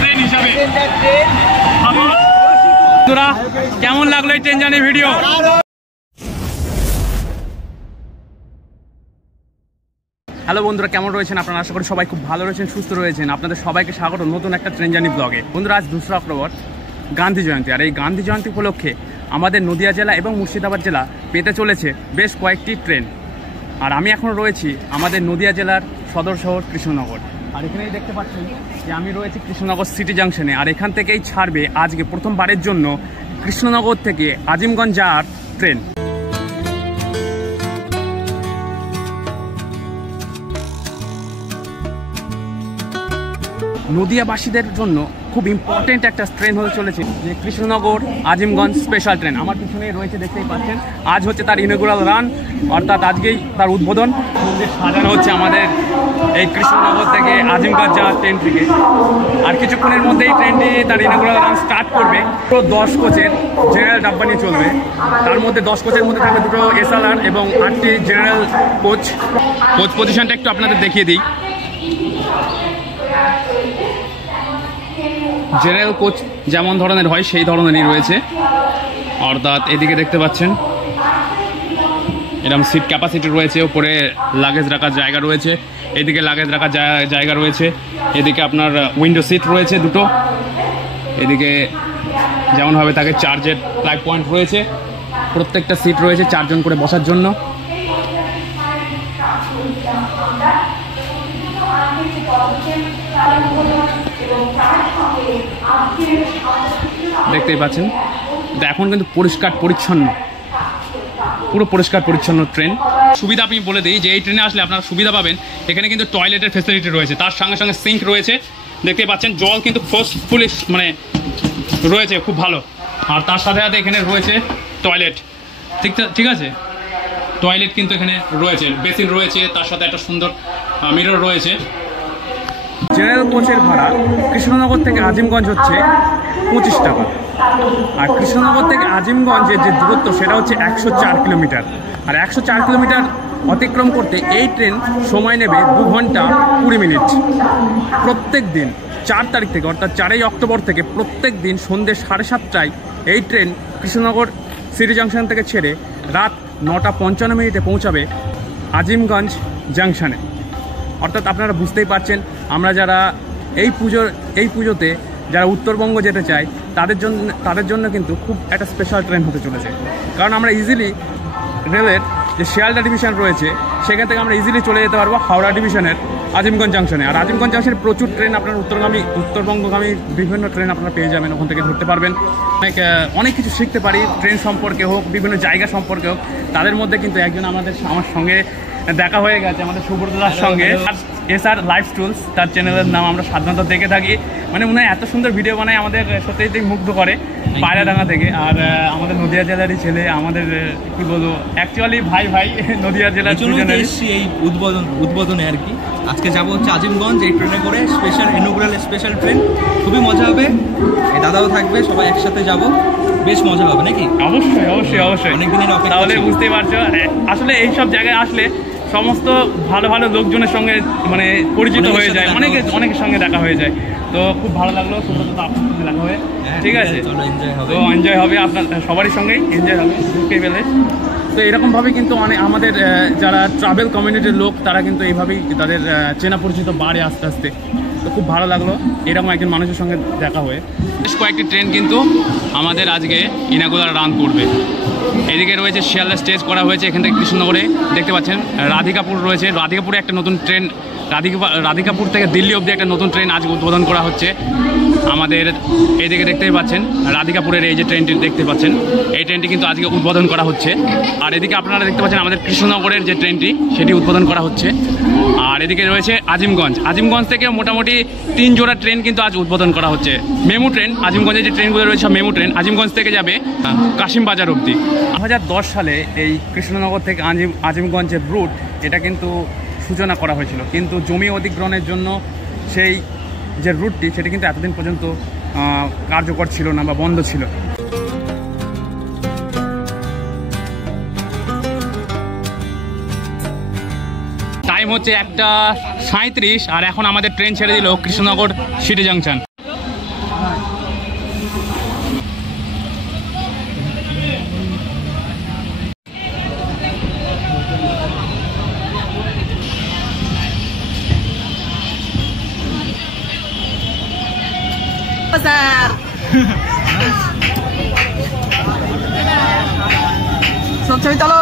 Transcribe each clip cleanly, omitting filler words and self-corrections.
Train হিসাবে কেমন লাগলো এই ট্রেন জার্নির ভিডিও? হ্যালো বন্ধুরা, কেমন রয়েছেন আপনারা? আশা করি সবাই খুব ভালো রয়েছেন, সুস্থ রয়েছেন। আপনাদের সবাইকে স্বাগত নতুন একটা ট্রেন জার্নি ব্লগে। বন্ধুরা, আজ 2রা অক্টোবর গান্ধী জয়ন্তী, আর এই গান্ধী জয়ন্তী উপলক্ষে আমাদের নদিয়া জেলা এবং মুর্শিদাবাদ জেলা পেতে চলেছে বেশ কয়েকটি ট্রেন। আর আমি এখন রয়েছি আমাদের নদিয়া জেলার সদর শহর কৃষ্ণনগর। আর এখানেই দেখতে পাচ্ছেন যে আমি রয়েছি কৃষ্ণনগর সিটি জাংশনে। আর এখান থেকেই ছাড়বে আজকে প্রথমবারের জন্য কৃষ্ণনগর থেকে আজিমগঞ্জ যাওয়ার ট্রেন। নদিয়াবাসীদের জন্য খুব ইম্পর্টেন্ট একটা ট্রেন হতে চলেছে, যে কৃষ্ণনগর আজিমগঞ্জ স্পেশাল ট্রেন। আমার পিছনে রয়েছে, দেখতেই পাচ্ছেন। আজ হচ্ছে তার ইনগুরাল রান, অর্থাৎ আজকেই তার উদ্বোধন সাজানো হচ্ছে আমাদের এই কৃষ্ণনগর থেকে আজিমগঞ্জ যাওয়ার ট্রেন থেকে। আর কিছুক্ষণের মধ্যেই ট্রেনটি তার ইনগুরাল রান স্টার্ট করবে। পুরো 10 কোচের জেনারেল ডাব্বা নিয়ে চলবে। তার মধ্যে 10 কোচের মধ্যে থাকবে 2টো এসএলআর এবং 8টি জেনারেল কোচ। কোচ পজিশনটা একটু আপনাদের দেখিয়ে দিই। জেনারেল কোচ যেমন ধরনের হয় সেই ধরনেরই রয়েছে, অর্থাৎ এদিকে দেখতে পাচ্ছেন এরকম সিট ক্যাপাসিটি রয়েছে, উপরে লাগেজ রাখার জায়গা রয়েছে, এদিকে লাগেজ রাখার জায়গা রয়েছে, এদিকে আপনার উইন্ডো সিট রয়েছে 2টো, এদিকে যেমনভাবে তাকে চার্জের প্লাগ পয়েন্ট রয়েছে, প্রত্যেকটা সিট রয়েছে 4 জন করে বসার জন্য। দেখতেই পাচ্ছেন, এখন কিন্তু পরিষ্কার পরিচ্ছন্ন, পুরো পরিষ্কার পরিচ্ছন্ন ট্রেন। সুবিধা আমি বলে দিই যে এই ট্রেনে আসলে আপনারা সুবিধা পাবেন। এখানে কিন্তু টয়লেটের ফেসিলিটি রয়েছে, তার সঙ্গে সঙ্গে সিঙ্ক রয়েছে। দেখতেই পাচ্ছেন জল কিন্তু ফোর্সফুলি মানে রয়েছে, খুব ভালো। আর তার সাথে সাথে এখানে রয়েছে টয়লেট, ঠিক আছে। টয়লেট কিন্তু এখানে রয়েছে, বেসিন রয়েছে, তার সাথে একটা সুন্দর মিরর রয়েছে। জেনারেল কোচের ভাড়া কৃষ্ণনগর থেকে আজিমগঞ্জ হচ্ছে 25 টাকা। আর কৃষ্ণনগর থেকে আজিমগঞ্জের যে দূরত্ব সেটা হচ্ছে 104 কিলোমিটার। আর 104 কিলোমিটার অতিক্রম করতে এই ট্রেন সময় নেবে 2 ঘন্টা 20 মিনিট। প্রত্যেক দিন 4 তারিখ থেকে, অর্থাৎ 4ই অক্টোবর থেকে প্রত্যেক দিন সন্ধ্যে 7:30টায় এই ট্রেন কৃষ্ণনগর সিটি জাংশন থেকে ছেড়ে রাত 9টা 55 মিনিটে পৌঁছাবে আজিমগঞ্জ জাংশনে। অর্থাৎ আপনারা বুঝতেই পারছেন, আমরা যারা এই পুজোতে যারা উত্তরবঙ্গ যেতে চাই তাদের জন্য কিন্তু খুব একটা স্পেশাল ট্রেন হতে চলেছে। কারণ আমরা ইজিলি রেলের যে শিয়ালদা ডিভিশন রয়েছে সেখান থেকে আমরা ইজিলি চলে যেতে পারবো হাওড়া ডিভিশনের আজিমগঞ্জ জাংশনে। আর আজিমগঞ্জ জাংশনে প্রচুর ট্রেন, আপনার উত্তরবঙ্গগামী বিভিন্ন ট্রেন আপনারা পেয়ে যাবেন, ওখান থেকে ধরতে পারবেন। অনেক কিছু শিখতে পারি, ট্রেন সম্পর্কে হোক, বিভিন্ন জায়গা সম্পর্কে হোক। তাদের মধ্যে কিন্তু একজন আমার সঙ্গে দেখা হয়ে গেছে, আমাদের সুব্রতদার সঙ্গে। এসআর লাইফ টুলস তার চ্যানেলের নাম, আমরা সাধারণত দেখে থাকি। মানে উনি এত সুন্দর ভিডিও বানায়, আমাদের সত্যিই মুগ্ধ করে, পায়রাডাঙ্গা থেকে। আর আমাদের নদিয়া জেলারই ছেলে, আমাদের কি বলবো, অ্যাকচুয়ালি ভাই নদিয়া জেলার এই উদ্বোধনে আর কি। আজকে যাবো হচ্ছে আজিমগঞ্জ এই ট্রেনে করে, স্পেশাল ইনগুরাল স্পেশাল ট্রেন। খুবই মজা হবে, এই দাদাও থাকবে, সবাই একসাথে যাব, বেশ মজা হবে নাকি? অবশ্যই অনেকদিনের অপেক্ষা। তাহলে বুঝতেই পারছো, আসলে এইসব জায়গায় আসলে সমস্ত ভালো ভালো লোকজনের সঙ্গে মানে পরিচিত হয়ে যায়, অনেকের সঙ্গে দেখা হয়ে যায়। তো খুব ভালো লাগলো সুব্রত, আপনার সঙ্গে দেখা হয়ে। ঠিক আছে, তো এনজয় হবে, আপনার সবারই সঙ্গেই এনজয় হবে ঢুকে পেলে। তো এরকমভাবেই কিন্তু আমাদের যারা ট্রাভেল কমিউনিটির লোক তারা কিন্তু এইভাবেই তাদের চেনা পরিচিত বাড়ে আস্তে আস্তে। তো খুব ভালো লাগলো এরকম একজন মানুষের সঙ্গে দেখা হয়ে। বেশ কয়েকটি ট্রেন কিন্তু আমাদের আজকে ইনাগুলার রান করবে। এদিকে রয়েছে শিয়ালদা স্টেজ করা হয়েছে, এখান থেকে কৃষ্ণনগরে দেখতে পাচ্ছেন রাধিকাপুর রয়েছে। রাধিকাপুরে একটা নতুন ট্রেন, রাধিকাপুর থেকে দিল্লি অবধি একটা নতুন ট্রেন আজ উদ্বোধন করা হচ্ছে আমাদের। এইদিকে দেখতেই পাচ্ছেন রাধিকাপুরের এই যে ট্রেনটি দেখতে পাচ্ছেন, এই ট্রেনটি কিন্তু আজকে উদ্বোধন করা হচ্ছে। আর এদিকে আপনারা দেখতে পাচ্ছেন আমাদের কৃষ্ণনগরের যে ট্রেনটি সেটি উদ্বোধন করা হচ্ছে। আর এদিকে রয়েছে আজিমগঞ্জ থেকে মোটামুটি 3 জোড়া ট্রেন কিন্তু আজ উদ্বোধন করা হচ্ছে। মেমু ট্রেন, আজিমগঞ্জের যে ট্রেনগুলো রয়েছে মেমু ট্রেন আজিমগঞ্জ থেকে যাবে কাশিমবাজার অবধি। 2010 সালে এই কৃষ্ণনগর থেকে আজিমগঞ্জের রুট এটা কিন্তু সূচনা করা হয়েছিল, কিন্তু জমি অধিগ্রহণের জন্য সেই যে রুটটি সেটি কিন্তু এতদিন পর্যন্ত কার্যকর ছিল না বা বন্ধ ছিল। টাইম হচ্ছে 1:37 আর এখন আমাদের ট্রেন ছেড়ে দিল কৃষ্ণনগর সিটি জাংশন। সবসময় চলো।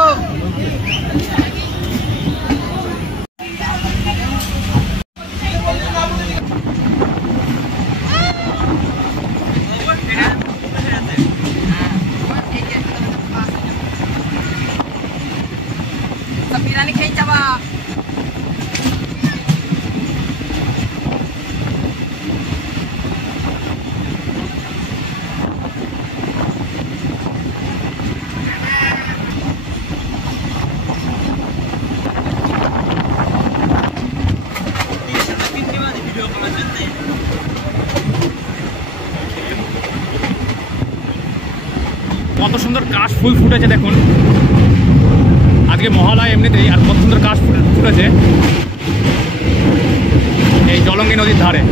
বিরিয়ানি খেয়ে যাবা। কত সুন্দর কাশ ফুল ফুটেছে দেখুন, আজকে মহালয়া এমনিতেই, আর কত সুন্দর কাশ ফুটেছে এই জলঙ্গি নদীর ধারে।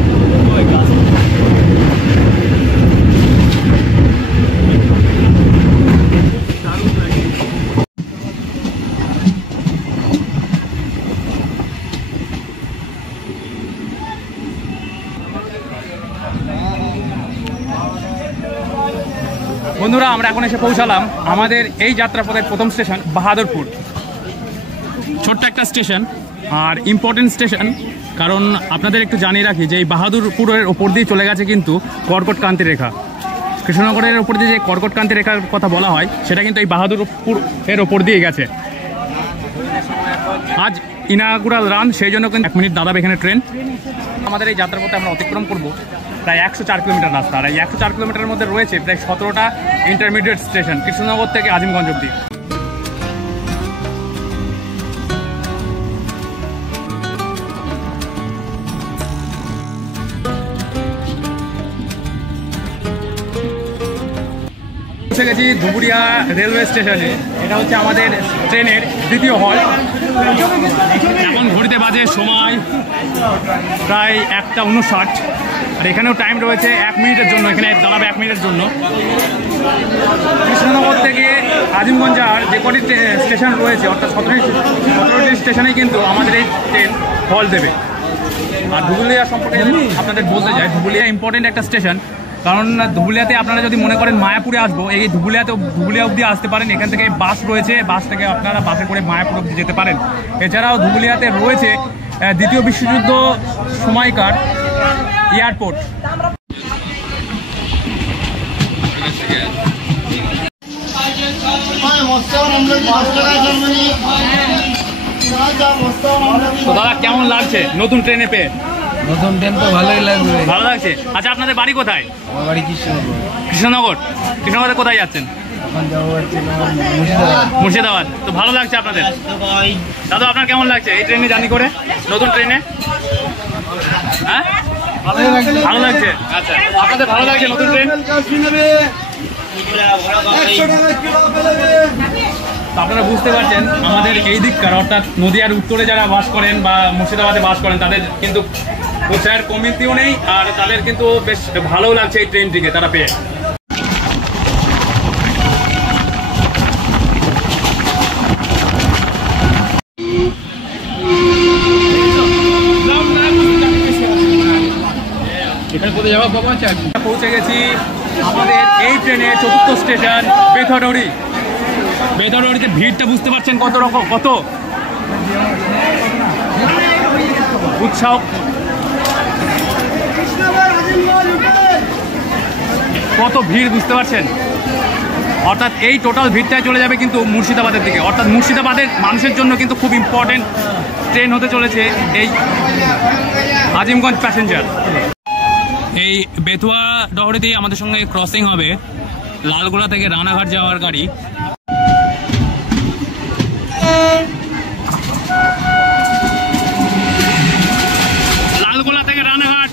বন্ধুরা, আমরা এখন এসে পৌঁছালাম আমাদের এই যাত্রাপথের প্রথম স্টেশন বাহাদুরপুর। ছোট্ট একটা স্টেশন আর ইম্পর্টেন্ট স্টেশন, কারণ আপনাদের একটু জানিয়ে রাখি যে এই বাহাদুরপুরের ওপর দিয়ে চলে গেছে কিন্তু কর্কটক্রান্তি রেখা। কৃষ্ণনগরের ওপর দিয়ে যে কর্কটক্রান্তি রেখার কথা বলা হয় সেটা কিন্তু এই বাহাদুরপুর এর ওপর দিয়ে গেছে। আজ ইনাগুরাল রান, সেই জন্য কিন্তু 1 মিনিট দাঁড়াবে এখানে ট্রেন। আমাদের এই যাত্রাপথে আমরা অতিক্রম করব প্রায় 104 কিলোমিটার রাস্তা, আর এই 104 কিলোমিটারের মধ্যে রয়েছে প্রায় 17টা ইন্টারমিডিয়েট স্টেশন কৃষ্ণনগর থেকে আজিমগঞ্জ অব্দি। পৌঁছে গেছি ধুবুরিয়া রেলওয়ে স্টেশনে। এটা হচ্ছে আমাদের ট্রেনের দ্বিতীয় হল। এখন ঘড়িতে বাজে সময় প্রায় 1:59, আর এখানেও টাইম রয়েছে 1 মিনিটের জন্য, এখানে দাঁড়াবে 1 মিনিটের জন্য। কৃষ্ণনগর থেকে আজিমগঞ্জ যাওয়ার যে কটি স্টেশন রয়েছে, অর্থাৎ 17টি স্টেশনেই কিন্তু আমাদের এই ট্রেন হল দেবে। আর ধুবুলিয়া সম্পর্কে যদি আপনাদের বলতে যাই, ধুবুলিয়া ইম্পর্টেন্ট একটা স্টেশন, কারণ ধুবুলিয়াতে আপনারা যদি মনে করেন মায়াপুরে আসবো, এই ধুবুলিয়া অবধি আসতে পারেন। এখান থেকে বাস রয়েছে, বাস থেকে আপনারা বাসে করে মায়াপুর অবধি যেতে পারেন। এছাড়াও ধুবুলিয়াতে রয়েছে দ্বিতীয় বিশ্বযুদ্ধ সময়কার এয়ারপোর্ট। তো দাদা, কেমন লাগছে নতুন ট্রেনে পেয়ে? নতুন ট্রেন তো ভালোই লাগবে। ভালো লাগছে। আচ্ছা, আপনাদের বাড়ি কোথায়? আমার বাড়ি কৃষ্ণনগর। কৃষ্ণনগর। কৃষ্ণনগরে কোথায় যাচ্ছেন? এখন যাবো হচ্ছে মুর্শিদাবাদ। মুর্শিদাবাদ। তো ভালো লাগছে আপনাদের? দাদা, আপনার কেমন লাগছে এই ট্রেনে জার্নি করে, নতুন ট্রেনে? হ্যাঁ, ভালো লাগছে। আচ্ছা, আপনাদের ভালো লাগছে নতুন ট্রেন? আপনারা বুঝতে পারছেন আমাদের এই দিককার, অর্থাৎ নদিয়ার উত্তরে যারা বাস করেন বা মুর্শিদাবাদে বাস করেন, তাদের কিন্তু কোথায় কমিটিও নেই, আর তাদের কিন্তু বেশ ভালো লাগছে এই ট্রেনটিকে তারা পেয়ে। পৌঁছে গেছি আমাদের এই ট্রেনের চতুর্থ স্টেশন বেথরডি। বেথরডিতে ভিড়টা বুঝতে পারছেন কত উৎসাহ, কত ভিড় বুঝতে পারছেন। অর্থাৎ এই টোটাল ভিড়টাই চলে যাবে কিন্তু মুর্শিদাবাদের দিকে, অর্থাৎ মুর্শিদাবাদের মানুষের জন্য কিন্তু খুব ইম্পর্টেন্ট ট্রেন হতে চলেছে এই আজিমগঞ্জ প্যাসেঞ্জার। এই বেতুয়া ডহরিতেই আমাদের সঙ্গে ক্রসিং হবে লালগোলা থেকে রানাঘাট যাওয়ার গাড়ি। লালগোলা থেকে রানাঘাট।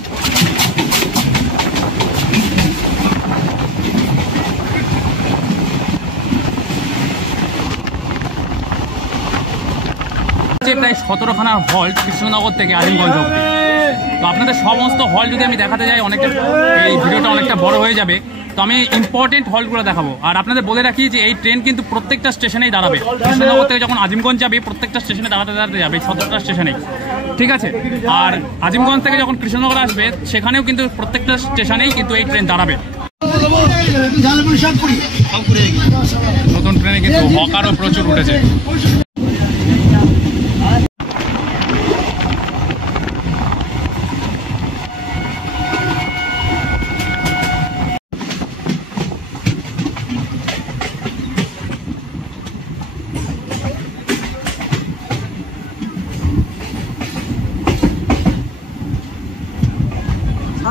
প্রায় 17খানা হল্ট কৃষ্ণনগর থেকে আজিমগঞ্জ অবধি। তো আপনাদের সমস্ত হল যদি আমি দেখাতে যাই অনেকটা, এই ভিডিওটা অনেকটা বড় হয়ে যাবে। তো আমি ইম্পর্টেন্ট হলগুলো দেখাবো। আর আপনাদের বলে রাখি যে এই ট্রেন কিন্তু প্রত্যেকটা স্টেশনেই দাঁড়াবে। কৃষ্ণনগর থেকে যখন আজিমগঞ্জ যাবে প্রত্যেকটা স্টেশনে দাঁড়াতে যাবে, 17টা স্টেশনেই, ঠিক আছে। আর আজিমগঞ্জ থেকে যখন কৃষ্ণনগর আসবে সেখানেও কিন্তু প্রত্যেকটা স্টেশনেই কিন্তু এই ট্রেন দাঁড়াবে। নতুন ট্রেনে কিন্তু হকারও প্রচুর উঠেছে।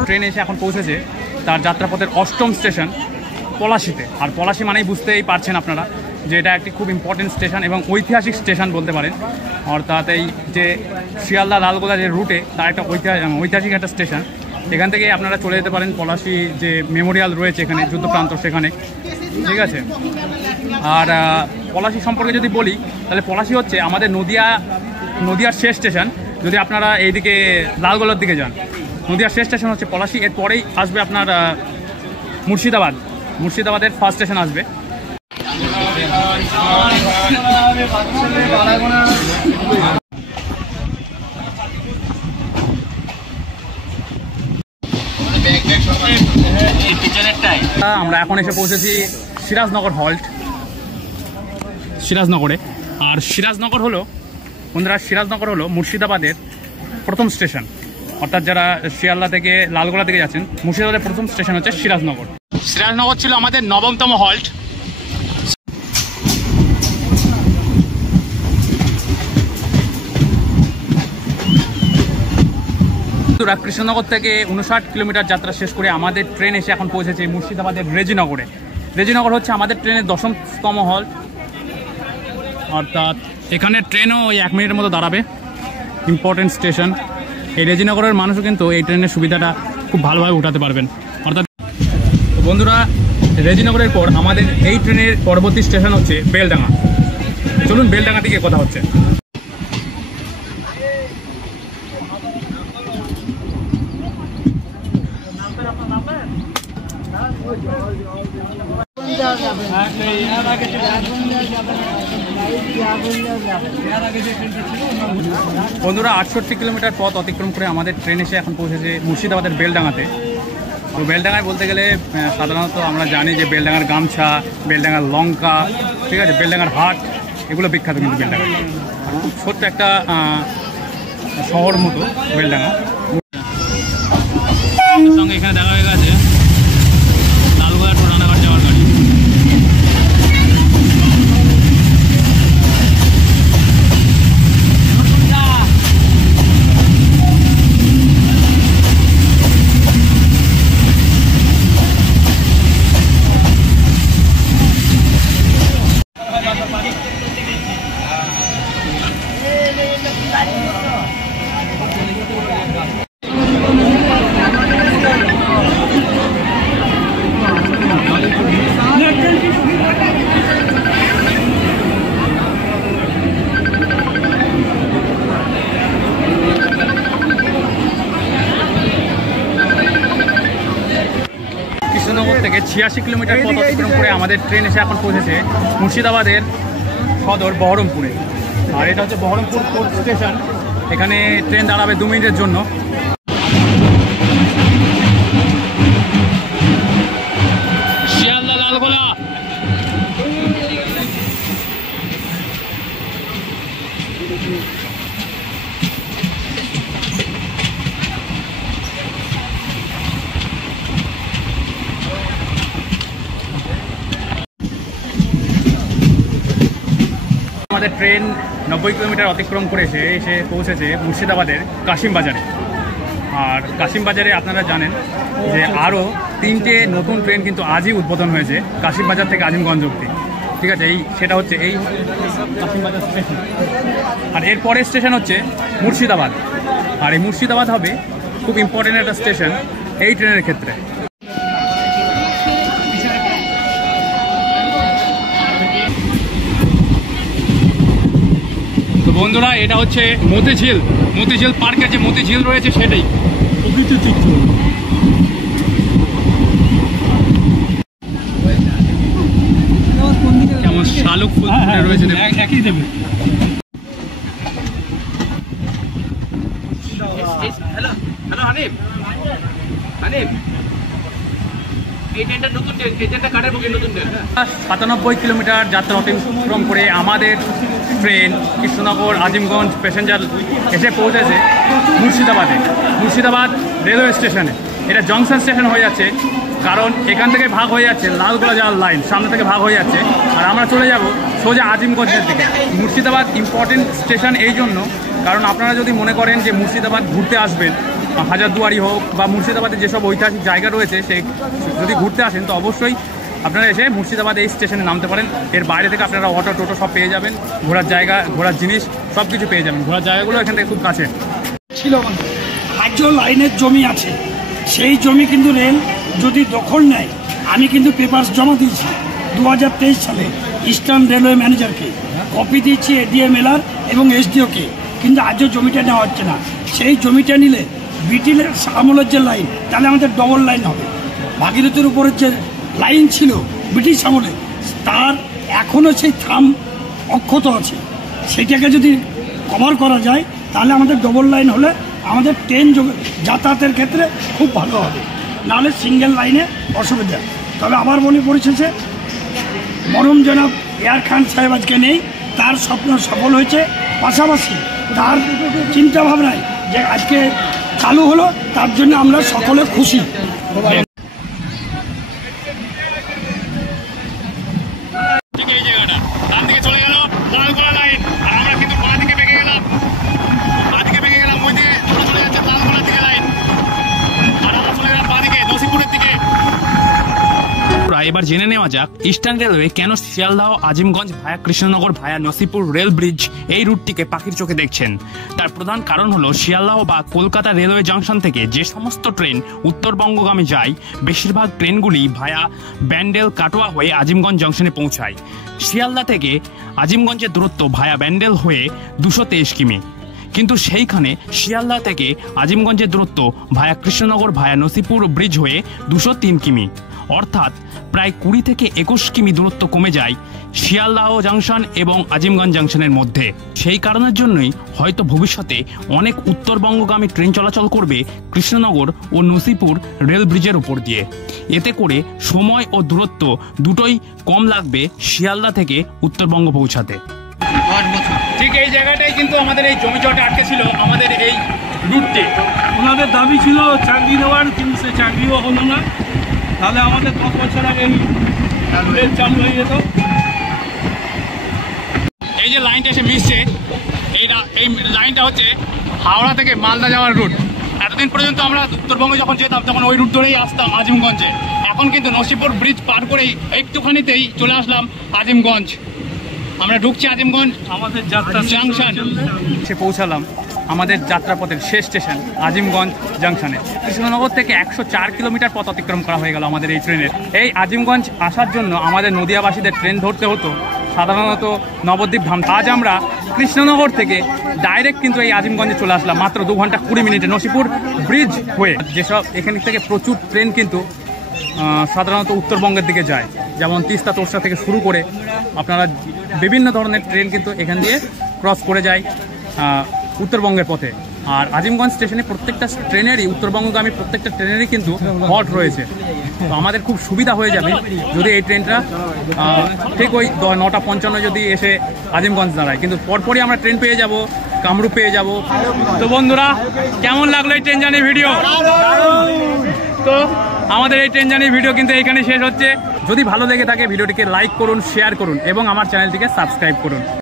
ট্রেন এসে এখন পৌঁছেছে তার যাত্রাপথের 8ম স্টেশন পলাশিতে। আর পলাশি মানেই বুঝতেই পারছেন আপনারা যে এটা একটি খুব ইম্পর্টেন্ট স্টেশন এবং ঐতিহাসিক স্টেশন বলতে পারেন। অর্থাৎ এই যে শিয়ালদা লালগোলা যে রুটে তার একটা ঐতিহাসিক একটা স্টেশন। এখান থেকে আপনারা চলে যেতে পারেন পলাশি যে মেমোরিয়াল রয়েছে এখানে যুদ্ধপ্রান্ত সেখানে, ঠিক আছে। আর পলাশি সম্পর্কে যদি বলি তাহলে পলাশি হচ্ছে আমাদের নদিয়ার শেষ স্টেশন। যদি আপনারা এইদিকে লালগোলার দিকে যান, নদিয়ার শেষ স্টেশন হচ্ছে পলাশি। এরপরেই আসবে আপনার মুর্শিদাবাদের ফার্স্ট স্টেশন আসবে। আমরা এখন এসে পৌঁছেছি সিরাজনগর হল্ট, সিরাজনগরে। আর সিরাজনগর হলো বন্ধুরা, সিরাজনগর হলো মুর্শিদাবাদের প্রথম স্টেশন। অর্থাৎ যারা শিয়ালদা থেকে লালগোলা থেকে যাচ্ছেন, মুর্শিদাবাদের প্রথম স্টেশন হচ্ছে সিরাজনগর। সিরাজনগর ছিল আমাদের 9তম হল্ট। কৃষ্ণনগর থেকে 59 কিলোমিটার যাত্রা শেষ করে আমাদের ট্রেন এসে এখন পৌঁছেছে মুর্শিদাবাদের রেজিনগরে। রেজিনগর হচ্ছে আমাদের ট্রেনের 10তম হল্ট। অর্থাৎ এখানে ট্রেনও ওই 1 মিনিটের মতো দাঁড়াবে। Important station. এই রেজিনগরের মানুষও কিন্তু এই ট্রেনের সুবিধাটা খুব ভালোভাবে উঠাতে পারবেন। অর্থাৎ বন্ধুরা, রেজিনগরের পর আমাদের এই ট্রেনের পরবর্তী স্টেশন হচ্ছে বেলডাঙ্গা। চলুন বেলডাঙ্গা থেকে কথা হচ্ছে। বন্ধুরা, 68 কিলোমিটার পথ অতিক্রম করে আমাদের ট্রেন এসে এখন পৌঁছেছে মুর্শিদাবাদের বেলডাঙ্গাতে। তো বেলডাঙ্গায় বলতে গেলে সাধারণত আমরা জানি যে বেলডাঙ্গার গামছা, বেলডাঙ্গার লঙ্কা, ঠিক আছে, বেলডাঙ্গার হাট, এগুলো বিখ্যাত কিন্তু বেলডাঙ্গা। খুব ছোট্ট একটা শহর মতো বেলডাঙ্গা। সঙ্গে এখানে দেখা হয়ে গেছে লালগোলা টু রানাঘাট যাওয়ার গাড়ি। কৃষ্ণনগর থেকে 86 কিলোমিটার পথ অতিক্রম করে আমাদের ট্রেন এসে এখন পৌঁছেছে মুর্শিদাবাদের সদর বহরমপুরে। আর এটা হচ্ছে বহরমপুর পোর্ট স্টেশন। এখানে ট্রেন দাঁড়াবে 2 মিনিটের জন্য। শিয়ালদা লালগোলা। আমাদের ট্রেন 90 কিলোমিটার অতিক্রম করে এসে পৌঁছেছে মুর্শিদাবাদের কাশিমবাজারে। আর কাশিমবাজারে আপনারা জানেন যে আরও 3টে নতুন ট্রেন কিন্তু আজই উদ্বোধন হয়েছে কাশিমবাজার থেকে আজিমগঞ্জ অবধি, ঠিক আছে। সেটা হচ্ছে এই কাশিমবাজার স্টেশন। আর এর পরের স্টেশন হচ্ছে মুর্শিদাবাদ। আর এই মুর্শিদাবাদ হবে খুব ইম্পর্টেন্ট একটা স্টেশন এই ট্রেনের ক্ষেত্রে। তো বন্ধুরা এটা হচ্ছে মতিঝিল পার্কে যে মতিঝিল রয়েছে সেটাই। কেমন শালুক ফুল রয়েছে একই দেবে। হ্যালো হানিফ, এই ট্রেনটা নতুন ট্রেন, এই ট্রেনটা কাটার বুকে নতুন ট্রেন। 97 কিলোমিটার যাত্রা অতিক্রম করে আমাদের ট্রেন কৃষ্ণনগর আজিমগঞ্জ প্যাসেঞ্জার এসে পৌঁছেছে মুর্শিদাবাদ রেলওয়ে স্টেশনে। এটা জংশন স্টেশন হয়ে যাচ্ছে, কারণ এখান থেকে ভাগ হয়ে যাচ্ছে লালগোলা যাওয়ার লাইন, সামনে থেকে ভাগ হয়ে যাচ্ছে। আর আমরা চলে যাব সোজা আজিমগঞ্জের দিকে। মুর্শিদাবাদ ইম্পর্টেন্ট স্টেশন এই জন্য, কারণ আপনারা যদি মনে করেন যে মুর্শিদাবাদ ঘুরতে আসবেন, হাজারদুয়ারি হোক বা মুর্শিদাবাদে যেসব ঐতিহাসিক জায়গা রয়েছে সেই যদি ঘুরতে আসেন, তো অবশ্যই আপনারা এসে মুর্শিদাবাদ এই স্টেশনে নামতে পারেন। এর বাইরে থেকে আপনারা অটো টোটো সব পেয়ে যাবেন, ঘোরার জায়গা, ঘোরার জিনিস সব কিছু পেয়ে যাবেন। ঘোরার জায়গাগুলো এখান থেকে খুব কাছে ছিল। রাজ্য লাইনের জমি আছে, সেই জমি কিন্তু রেল যদি দখল নেয়, আমি কিন্তু পেপারস জমা দিয়েছি 2023 সালে ইস্টার্ন রেলওয়ে ম্যানেজারকে, কপি দিয়েছি এডিএমএলআর এবং এসডিওকে, কিন্তু আজও জমিটা নেওয়া হচ্ছে না। সেই জমিটা নিলে ব্রিটিশ আমলের যে লাইন, তাহলে আমাদের ডবল লাইন হবে। ভাগীরথীর উপরের যে লাইন ছিল ব্রিটিশ আমলে, তার এখনও সেই থাম অক্ষত আছে। সেটাকে যদি কভার করা যায় তাহলে আমাদের ডবল লাইন হলে আমাদের ট্রেন যাতায়াতের ক্ষেত্রে খুব ভালো হবে, নাহলে সিঙ্গেল লাইনে অসুবিধা। তবে আবার মনে পড়েছে মরম জনাব এয়ার খান সাহেব আজকে নেই, তার স্বপ্ন সফল হয়েছে, পাশাপাশি তার চিন্তা ভাবনায় যে আজকে চালু হলো, তার জন্য আমরা সকলে খুশি। এই জায়গাটা ডান দিকে চলে গেল লালগোলা লাইন, আর আমরা কিন্তু বাঁ দিকে বেঁকে গেলাম, ওই দিকে চলে যাচ্ছে লালগোলা দিকে লাইন, আর আমরা চলে গেলাম বাঁ দিকে নসিপুরের দিকে। এবার জেনে নেওয়া যাক ইস্টার্ন রেলওয়ে কেন শিয়ালদহ আজিমগঞ্জ ভায়া কৃষ্ণনগর ভায়া নসিপুর রেল ব্রিজ এই রুটটিকে পাখির চোখে দেখছেন। তার প্রধান কারণ হলো শিয়ালদহ বা কলকাতা রেলওয়ে জংশন থেকে যে সমস্ত ট্রেন উত্তরবঙ্গগামী যায়, বেশিরভাগ ট্রেনগুলি ভায়া ব্যান্ডেল কাটোয়া হয়ে আজিমগঞ্জ জংশনে পৌঁছায়। শিয়ালদহ থেকে আজিমগঞ্জের দূরত্ব ভায়া ব্যান্ডেল হয়ে 223 কিমি, কিন্তু সেইখানে শিয়ালদহ থেকে আজিমগঞ্জের দূরত্ব ভায়া কৃষ্ণনগর ভায়া নসিপুর ব্রিজ হয়ে 203 কিমি, অর্থাৎ প্রায় 20 থেকে 21 কিমি দূরত্ব কমে যায় শিয়ালদহ জংশন এবং আজিমগঞ্জ জংশনের মধ্যে। সেই কারণের জন্যই হয়তো ভবিষ্যতে অনেক উত্তরবঙ্গগামী ট্রেন চলাচল করবে কৃষ্ণনগর ও নসিপুর রেল ব্রিজের উপর দিয়ে। এতে করে সময় ও দূরত্ব দুটোই কম লাগবে শিয়ালদহ থেকে উত্তরবঙ্গ পৌঁছাতে। ঠিক এই জায়গাটাই কিন্তু আমাদের এই জমি জটে আটকে ছিল আমাদের এই রুটটি। ওনাদের দাবি ছিল চাকরি দেওয়ার, কিন্তু সে চাকরিও হলো না। তাহলে আমাদের 10 বছর আগে রেল চালু হয়ে যেত। এই যে লাইনটা এসে মিশছে, এই লাইনটা হচ্ছে হাওড়া থেকে মালদা যাওয়ার রুট। এতদিন পর্যন্ত আমরা উত্তরবঙ্গে যখন যেতাম তখন ওই রুট ধরেই আসতাম আজিমগঞ্জে। এখন কিন্তু নসিপুর ব্রিজ পার করেই একটুখানিতেই চলে আসলাম আজিমগঞ্জ। আমরা ঢুকছি আজিমগঞ্জ আমাদের যাত্রা জাংশন, সে পৌঁছালাম আমাদের যাত্রাপথের শেষ স্টেশন আজিমগঞ্জ জংশনে। কৃষ্ণনগর থেকে 104 কিলোমিটার পথ অতিক্রম করা হয়ে গেল আমাদের এই ট্রেনের। এই আজিমগঞ্জ আসার জন্য আমাদের নদিয়াবাসীদের ট্রেন ধরতে হতো সাধারণত নবদ্বীপ ধাম। আজ আমরা কৃষ্ণনগর থেকে ডাইরেক্ট কিন্তু এই আজিমগঞ্জে চলে আসলাম মাত্র 2 ঘন্টা 20 মিনিটে নসিপুর ব্রিজ হয়ে। যেসব এখান থেকে প্রচুর ট্রেন কিন্তু সাধারণত উত্তরবঙ্গের দিকে যায়, যেমন তিস্তা তোরসা থেকে শুরু করে আপনারা বিভিন্ন ধরনের ট্রেন কিন্তু এখান দিয়ে ক্রস করে যায় উত্তরবঙ্গের পথে। আর আজিমগঞ্জ স্টেশনে প্রত্যেকটা ট্রেনেরই উত্তরবঙ্গগামী প্রত্যেকটা ট্রেনেরই কিন্তু হল্ট রয়েছে। তো আমাদের খুব সুবিধা হয়ে যাবে যদি এই ট্রেনটা ঠিক ওই 9:55 যদি এসে আজিমগঞ্জ দাঁড়ায়, কিন্তু পরপরই আমরা ট্রেন পেয়ে যাব, কামরূপ পেয়ে যাব। তো বন্ধুরা, কেমন লাগলো এই ট্রেন জার্নির ভিডিও? তো আমাদের এই ট্রেন জার্নির ভিডিও কিন্তু এইখানে শেষ হচ্ছে। যদি ভালো লেগে থাকে ভিডিওটিকে লাইক করুন, শেয়ার করুন এবং আমার চ্যানেলটিকে সাবস্ক্রাইব করুন।